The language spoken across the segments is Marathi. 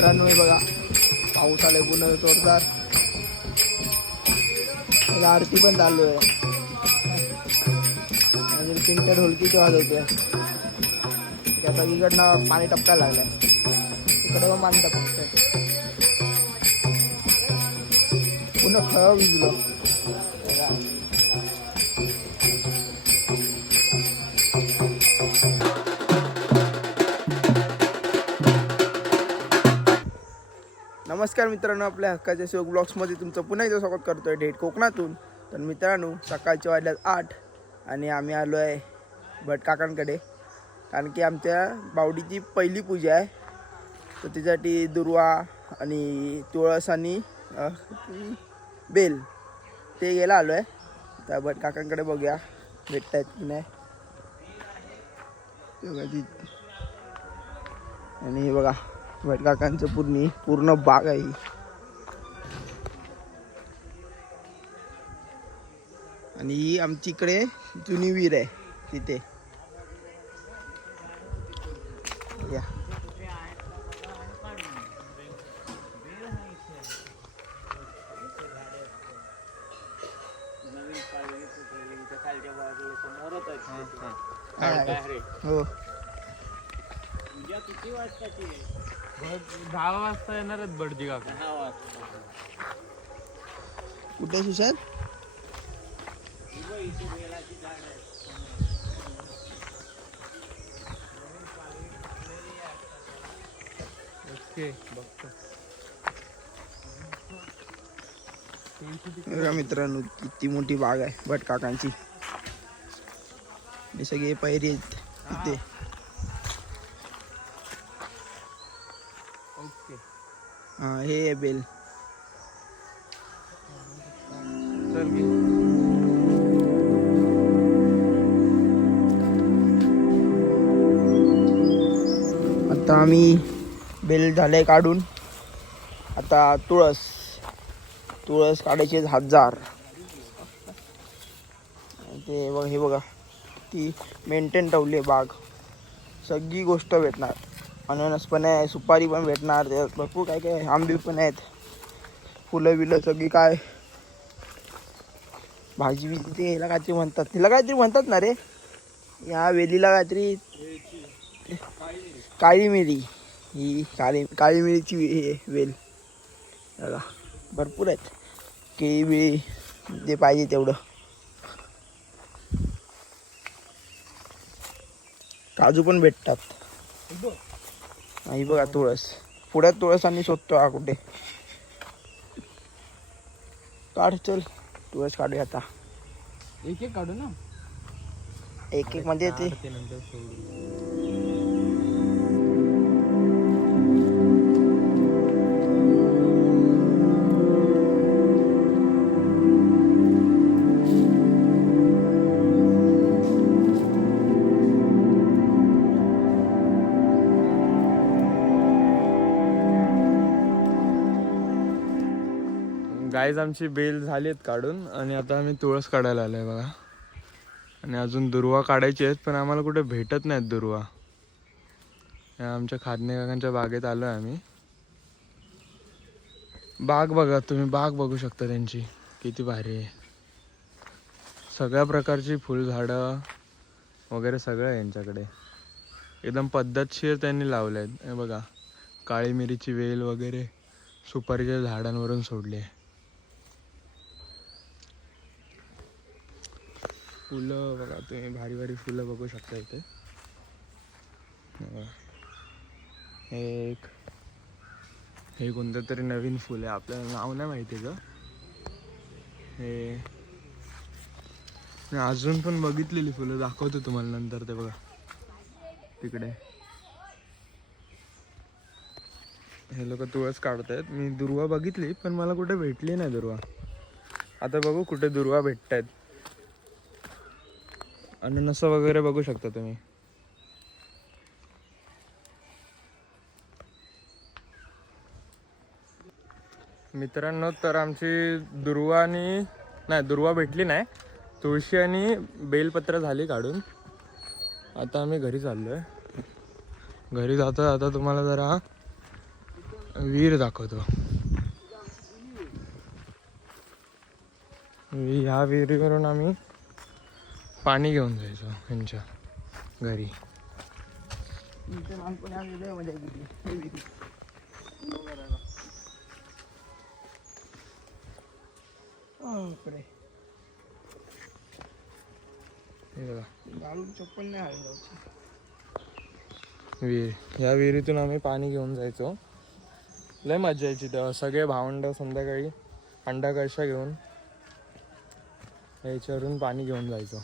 मित्रांनो हे बघा. पाऊस आलाय पुन्हा जोरदार. आरती पण चालू आहे. अजून पिंटर ढोलकीची वाजवते त्या सगळीकडनं पाणी टपकायला लागलंय. तिकडे पण पाणी टपकतंय. पुन्हा खळं विजलं नमस्कार मित्रांनो आपल्या हक्काच्या शिवक ब्लॉग्समध्ये तुमचं पुन्हा एकदा स्वागत आहे डेट कोकणातून. तर मित्रांनो सकाळचे वाजल्यात आठ आणि आम्ही आलो आहे भट काकांकडे. कारण की आमच्या बावडीची पहिली पूजा आहे. तर त्याच्यासाठी दुर्वा आणि तुळस आणि बेल ते गेला आलो आहे. तर भट काकांकडे बघूया भेटत आहेत की नाही. आणि हे बघा भट काकांचं पूर्ण पूर्ण बाग आहे. आणि ही आमची इकडे जुनी विहीर आहे तिथे. आहेत बडजी काका. कुठे सुशांत? ओके बघतो. बघा मित्रांनो किती मोठी बाग आहे भट काकांची हे सगळे पैरी आहेत इथे. हा हे आहे बेल. चल घे आता आम्ही बेल झाले काढून. आता तुळस. तुळस काढायचे हजार. ते बघ हे बघा ती मेंटेन ठेवली आहे बाग. सगळी गोष्ट भेटणार. अननस पण आहे सुपारी पण भेटणार त्यात भरपूर काय काय आंबे पण आहेत. फुलं बिलं सगळी काय. भाजी बिजी ते ह्याला काहीतरी म्हणतात. तिला काहीतरी म्हणतात ना रे. या वेलीला काहीतरी काळी मिरी. ही काळी काळी मिरीची हे वेल. बघा भरपूर आहेत. केळी बिळी जे पाहिजे तेवढं. काजू पण भेटतात. ही बघा तुळस. पुढ्यात तुळस आणि शोधतो हा कुठे. काढ चल. तुळस काढूया आता. एक एक काढू ना. एक एक म्हणजे ते गाईज आमची बेल झाली आहेत काढून आणि आता आम्ही तुळस काढायला आलोय बघा. आणि अजून दुर्वा काढायची आहेत पण आम्हाला कुठे भेटत नाहीत दुर्वा. आमच्या खादने काकांच्या बागेत आलो आहे आम्ही. बाग बघा तुम्ही बाग बघू शकता त्यांची. किती भारी आहे. सगळ्या प्रकारची फुलझाडं वगैरे सगळं आहे यांच्याकडे. एकदम पद्धतशीर त्यांनी लावले आहेत बघा काळी मिरीची वेल वगैरे सुपारीच्या झाडांवरून सोडली आहे. फुलं बघा तुम्ही भारी भारी फुलं बघू शकता इथे. हे एक हे कोणतं तरी नवीन फुल आहे. आपल्याला नाव नाही माहिती ग. हे मी अजून पण बघितलेली फुलं दाखवतो तुम्हाला नंतर ते बघा. तिकडे. हे लोक तुळस काढतायत. मी दुर्वा बघितली पण मला कुठे भेटली नाही दुर्वा. आता बघू कुठे दुर्वा भेटत आहेत अननस वगैरे बघू शकता तुम्ही. मित्रांनो तर आमची दुर्वा आणि नाही दुर्वा भेटली नाही. तुळशी आणि बेलपत्र झाली काढून. आता आम्ही घरी चाललो आहे घरी जाता जाता तुम्हाला जरा विहीर दाखवतो. ह्या विहिरीवरून आम्ही पाणी घेऊन जायचो यांच्या घरी. चप्पल नाही. विहीर. या विहिरीतून आम्ही पाणी घेऊन जायचो. लय मजा यायची तेव्हा. सगळे भावंड संध्याकाळी अंडा कळशा घेऊन याच्यावरून पाणी घेऊन जायचो.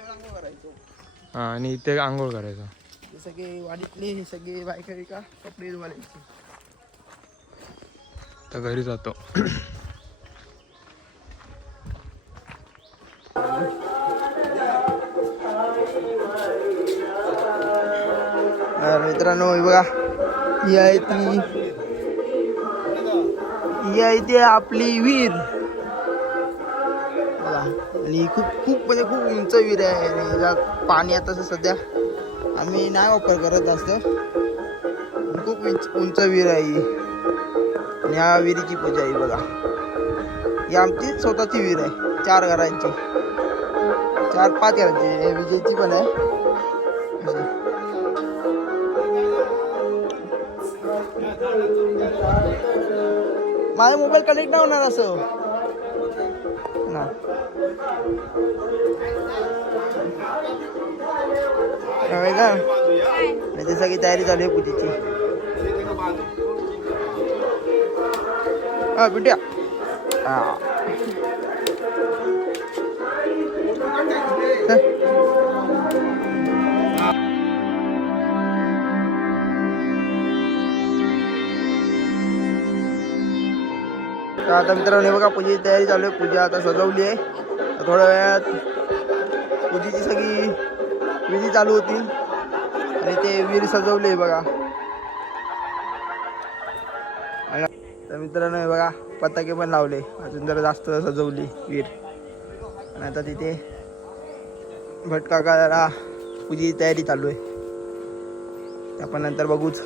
आणि करायचो. हा, इथे आंघोळ करायचो. हे सगळे वाडीतले हे सगळे बायका बिका कपडे धुवायचे. तर घरी जातो. तर मित्रांनो बघा ही आहे ती ही आहे ती आपली विहीर बघा. आणि खूप खूप म्हणजे खूप उंच विहीर आहे आणि याच्यात पाणी आता असं सध्या आम्ही नाही वापर करत जास्त. खूप उंच उंच विहीर आहे ही. आणि ह्या विहिरीची पूजा आहे बघा. ही आमची स्वतःची विहीर आहे. चार घरांची. चार पाच घरांची. विजेची पण आहे. माझा मोबाईल कनेक्ट नाही होणार असं. ना कळलं का आणि ते सगळी तयारी चालू आहे पूजेची हा बिट्या हा तर आता मित्रांनो बघा पूजेची तयारी चालू आहे. पूजा आता सजवली आहे. थोड्या वेळात पूजेची सगळी विधी चालू होती आणि ते विहीर सजवली आहे बघा. तर मित्रांनो हे बघा पताके पण लावले. अजून जरा जास्त सजवली विहीर. आणि आता तिथे भटकाका जरा पूजेची तयारी चालू आहे. आपण नंतर बघूच.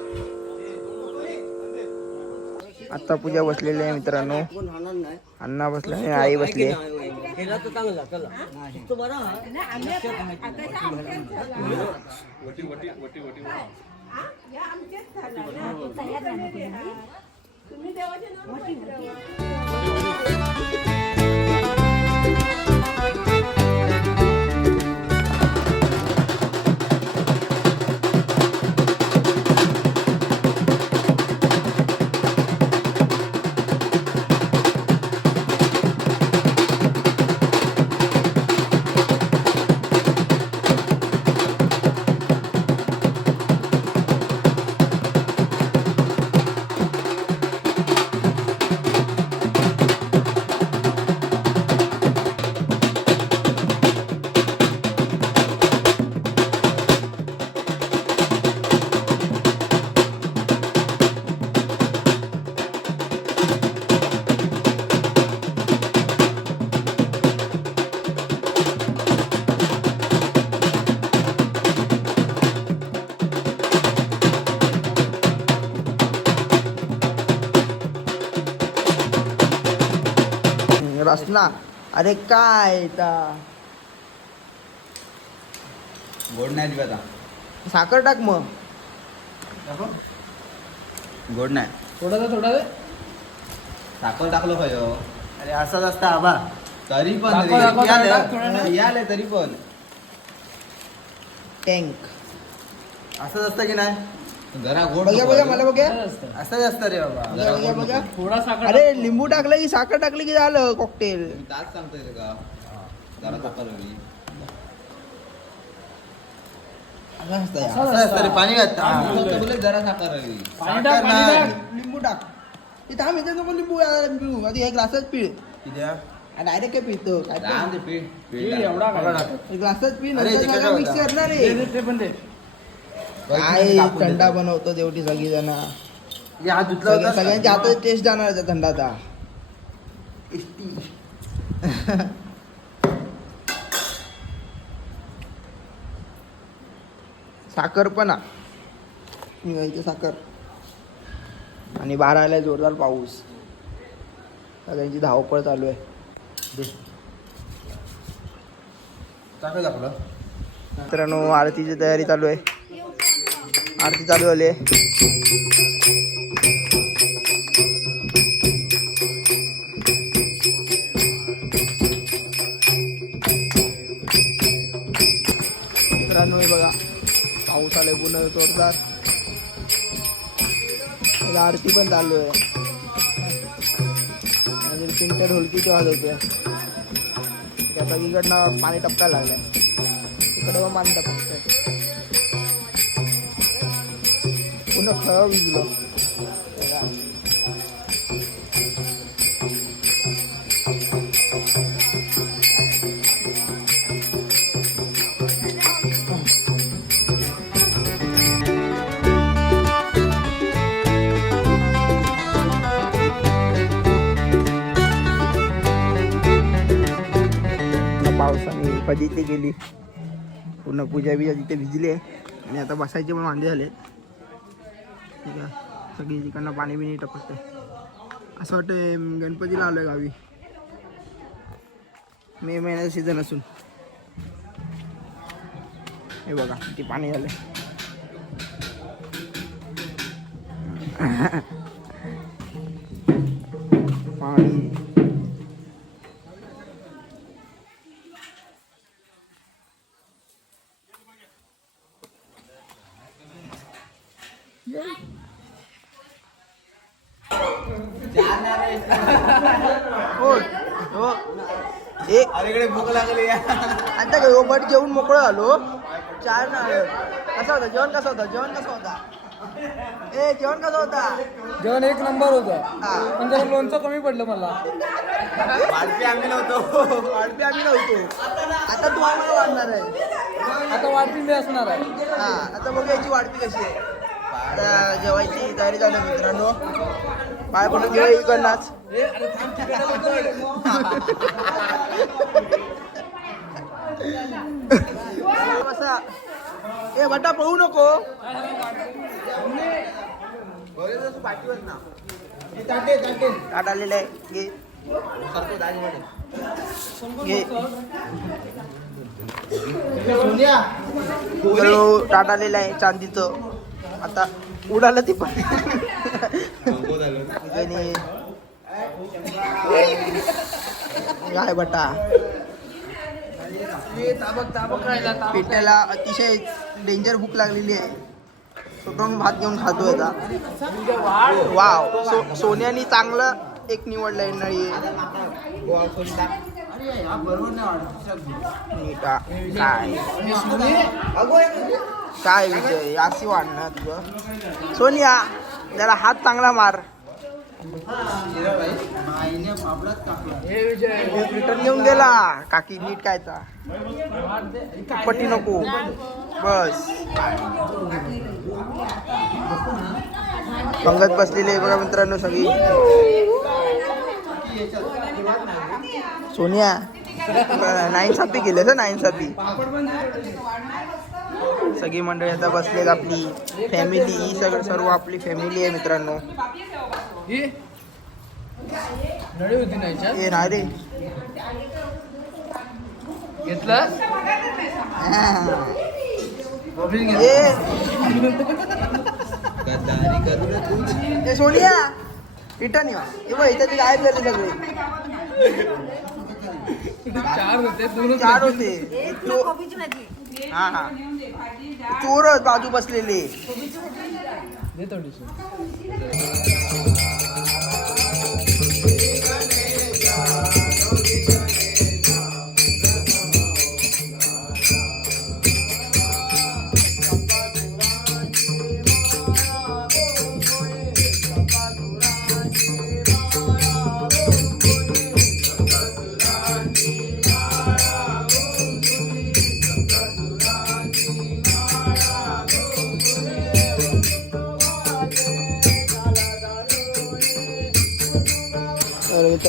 आता पूजा बसलेली आहे मित्रांनो. अण्णा बसला आणि आई बसली आहे. रसना अरे काय ता गोड नाही आता. साखर टाक मग. गोड नाही. थोडा थोडा साखर टाकलं पाहिजे हो. अरे असाच असता आबा तरी पण ना. याले तरी पण. टँक असंच असतं की नाही? जरा गोड बघा नको बघा आहे. मला बघा रे बाबा. बघा बघा नको. अरे लिंबू टाकलं की साखर टाकली की झालं कॉकटेल मी ताच सांगतोय रे का? जरा साखर हवी पाणी जरा हवी. लिंबू टाक. इथं आम्ही इथे नको लिंबू आधी एक ग्लासच पिळ? डायरेक्ट काय पितो काय. एक ग्लासच पी नंतर मिक्स. करणार रे. काय थंडा. बनवतो तेवढी सगळी जण सगळ्यांच्या हातात टेस्ट जाणार त्या थंडाचा. साखर पण हा. निघायचं साखर. आणि बाराला जोरदार पाऊस. सगळ्यांची धावपळ चालू आहे. मित्रांनो आरतीची तयारी चालू आहे. आरती चालू झाली आहे. मित्रांनो हे बघा पाऊस आलाय पुन्हा जोरदार. आरती पण चालू आहे. अजून पिंटर ढोलकीची होते त्या सगळीकडनं पाणी टपकायला लागलंय. इकडं पण पाणी टपकतंय. पुन्हा खळं विजलं बघा. पुन्हा पावसाने फजिती गेली पूर्ण पूजा बिजा तिथे भिजली आहे आणि आता बसायचे पण वांदे झाले ठीक आहे. सगळी तिकडनं पाणी बिणी टपकते. असं वाटतं गणपतीला आलोय गावी. मे महिन्याचा सीझन असून. हे बघा किती पाणी झालंय. पाणी. Yeah. हो. ए. अलीकडे भूक लागली. आता काय बट जेवून मोकळं झालो. चार ना कसा होता? जेवण कसं होतं? जेवण कसं होता? ए जेवण कसं होता? जेवण एक नंबर होतं. हा. पण जरा लोणचं कमी पडलं मला. वाढपी आम्ही नव्हतो. वाढपी आम्ही नव्हतो. आता तू आम्हाला वाढणार आहे. आता वाढपी मी असणार आहे. हा आता बघू याची वाढपी कशी आहे. आता जेवायची तयारी झाली मित्रांनो. पाय पडून घेऊ इकडनाच. बसा. ए बटा पळू नको. ताट आलेलं आहे घे. घे आलेलं आहे चांदीचं. आता उडालं ती पण. इकडे काय बटा? पिठ्याला अतिशय डेंजर भूक लागलेली आहे. तो भात घेऊन खातोय आता. वाव सो सोन्यानी चांगलं एक निवडलंय नळी. काय? विजय? अशी वाढणार तुझं. सोनिया त्याला हात चांगला मार. रिटर्न घेऊन गेला. काकी नीट कायचा पट्टी नको. बस. पंगत बसलेले बघा मित्रांनो सगळी. सोनिया नाईन सापी केले नाईन सापी सगळी मंडळी आता बसलेत आपली फॅमिली ही सगळं सर्व आपली फॅमिली आहे मित्रांनो. ही? ना ए नाही रे घेतलं? ना सोनिया रिटर्न हे बघ इथे ते गायब झाले सगळे. चार होते दोन चार होते. हा हा. चोर बाजू बसलेले.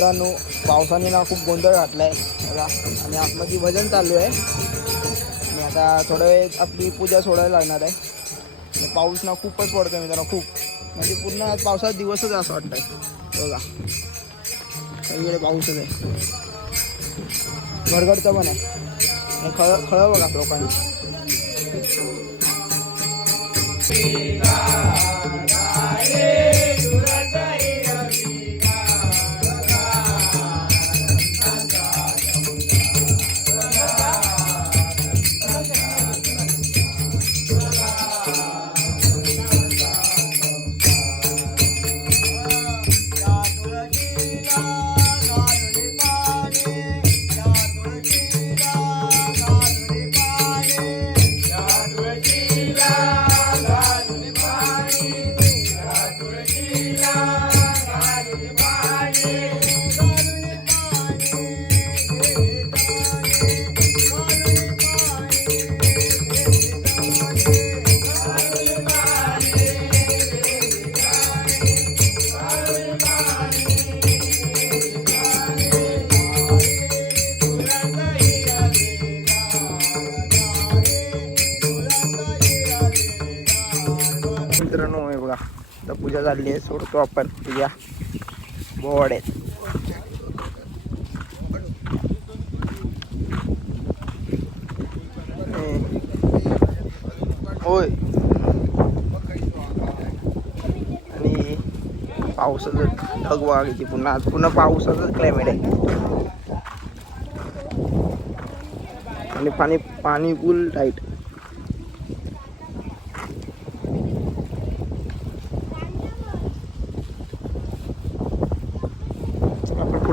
मित्रांनो पावसाने ना खूप गोंधळ घातला आहे बघा आणि आतमध्ये भजन चालू आहे. आणि आता थोडा वेळ आपली पूजा सोडायला लागणार आहे. आणि पाऊस ना खूपच पडतोय मित्रांनो खूप. म्हणजे पूर्ण पावसात दिवसच असं वाटतं आहे बघा सगळीकडे पाऊसच आहे. गडगडचं पण आहे. आणि खळ खळं बघा लोकांनी आता चालली आहे सोडतो आपण या. बोवाड आहेत. होय. आणि पावसाचं ढग बघा किती पुन्हा आज पुन्हा पावसाचंच क्लायमेट आहे. आणि पाणी पाणी फुल टाईट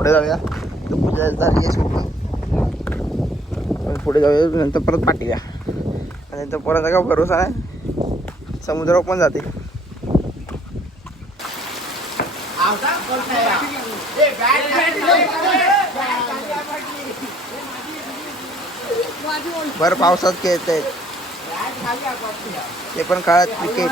पुढे जाऊया. तर पूजा झाली आहे सोडून पुढे जाऊया नंतर परत पाठवूया. आणि नंतर परत का भरोसा आहे समुद्रावर पण जाते. बरं पावसात खेळत. आहेत ते पण काळात क्रिकेट